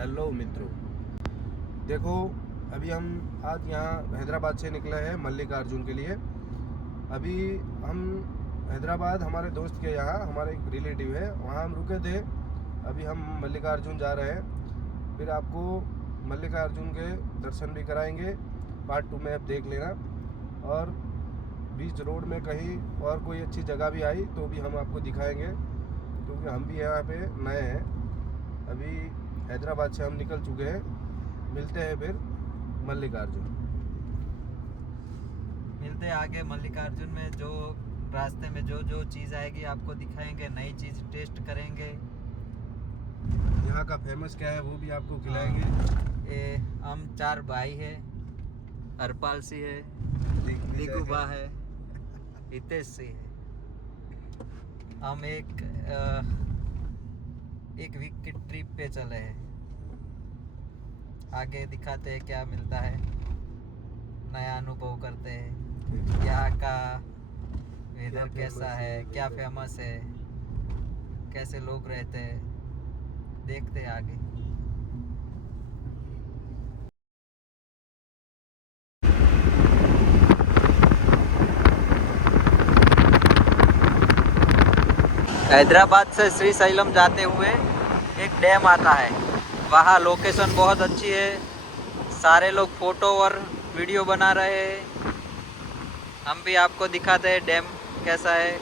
Hello मित्रों, देखो अभी हम आज यहाँ हैदराबाद से निकले हैं मल्लिकार्जुन के लिए। अभी हम हैदराबाद हमारे दोस्त के यहाँ, हमारे एक रिलेटिव है, वहाँ हम रुके थे। अभी हम मल्लिकार्जुन जा रहे हैं। फिर आपको मल्लिकार्जुन के दर्शन भी कराएंगे। पार्ट 2 में आप देख लेना। और बीच रोड में कहीं और कोई अच्छी जगह भी आई तो भी हम आपको दिखाएंगे, क्योंकि हम भी यहाँ पे नए हैं। अभी हैदराबाद से हम निकल चुके हैं। मिलते हैं फिर मल्लिकार्जुन। मिलते हैं आगे मल्लिकार्जुन में। जो रास्ते में जो जो चीज़ आएगी आपको दिखाएंगे, नई चीज़ टेस्ट करेंगे। यहाँ का फेमस क्या है वो भी आपको खिलाएंगे। ये हम 4 भाई है, हरपाल सिंह है, दिगुबा है, हितेश सिंह है। हम एक वीक की ट्रिप पे चले हैं। आगे दिखाते हैं क्या मिलता है, नया अनुभव करते हैं। यहाँ का वेदर कैसा है, क्या फेमस है, कैसे लोग रहते हैं, देखते हैं आगे। हैदराबाद से श्रीशैलम जाते हुए एक डैम आता है। वहाँ लोकेशन बहुत अच्छी है, सारे लोग फ़ोटो और वीडियो बना रहे हैं। हम भी आपको दिखाते हैं डैम कैसा है।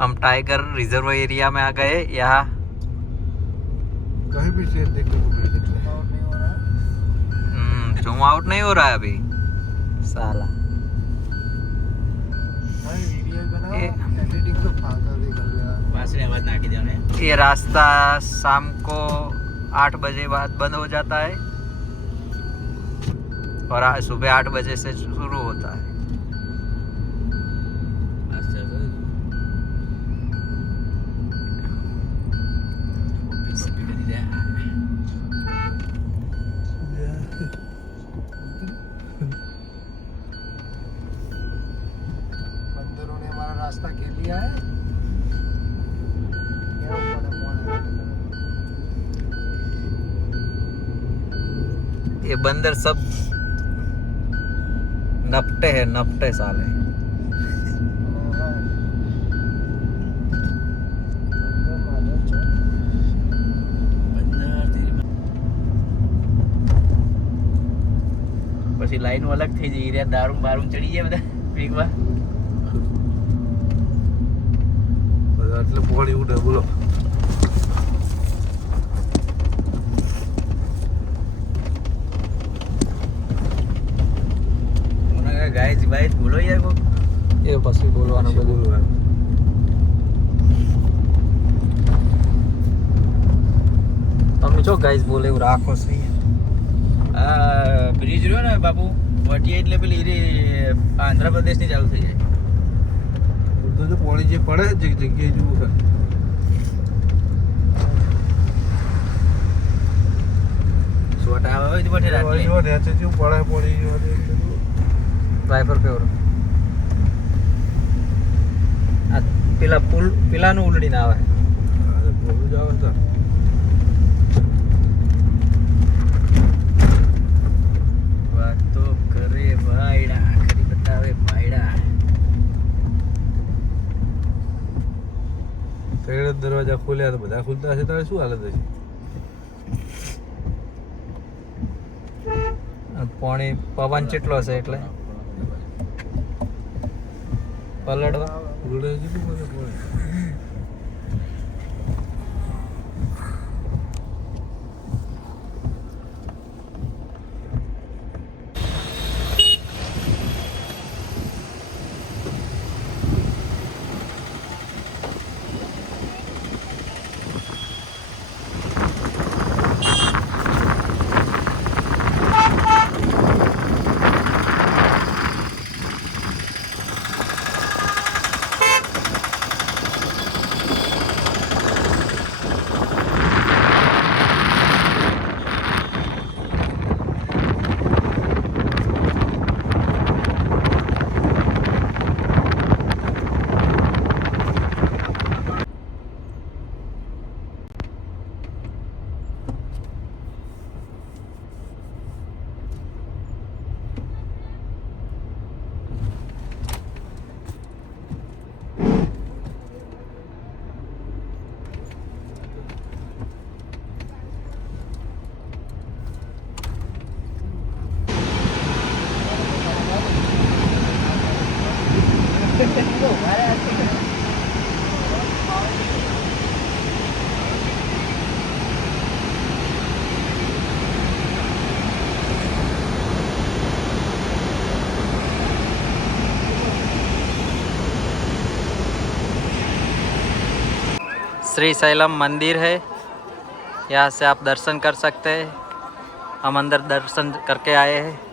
हम टाइगर रिजर्व एरिया में आ गए। यहाँ कहीं भी शेर देखने को मिल सकता है। जूम आउट नहीं हो रहा है अभी साला। ये रास्ता शाम को 8 बजे बाद बंद हो जाता है और आज सुबह 8 बजे से शुरू होता है। बंदरों ने हमारा रास्ता घेर लिया है। ये बंदर सब नपटे हैं, नपटे साले। પછી લાઈન અલગ થઈ જઈ રહ્યા, દારૂ બારૂ ચડી જાય બધા પીકવા. એટલે પોણી ઉડે બોલો. ગાઈસ ભાઈ બોલો યાર કો એ પછી બોલવાનું બધું. તમે જો ગાઈસ બોલે એવું રાખો છો. આ બ્રિજ રહ્યો ને બાપુ, વટીયા એટલે પેલી આંધ્રપ્રદેશની ચાલુ થઈ જાય. તો પોણી જે પડે જગ્યાએ જવું છે. શોર્ટ આવે હોય તો બઠે રાખી જો નેચે જેવું પડે પોણી ડ્રાઈવર પેવરો આ પેલાનું ઉલડીને આવે. બોલું જ આવે તો વાતો કરે ભાઈડા, ખરી બતાવે ભાઈડા. ત્રણ દરવાજા ખોલ્યા તો બધા ખુલતા હશે, તારે શું હાલત હશે? પાણી પવન ચેટલો હશે એટલે પલડવા ઉડે જેટલું બધું પોણી. श्री शैलम मंदिर है, यहाँ से आप दर्शन कर सकते हैं। हम अंदर दर्शन करके आए हैं।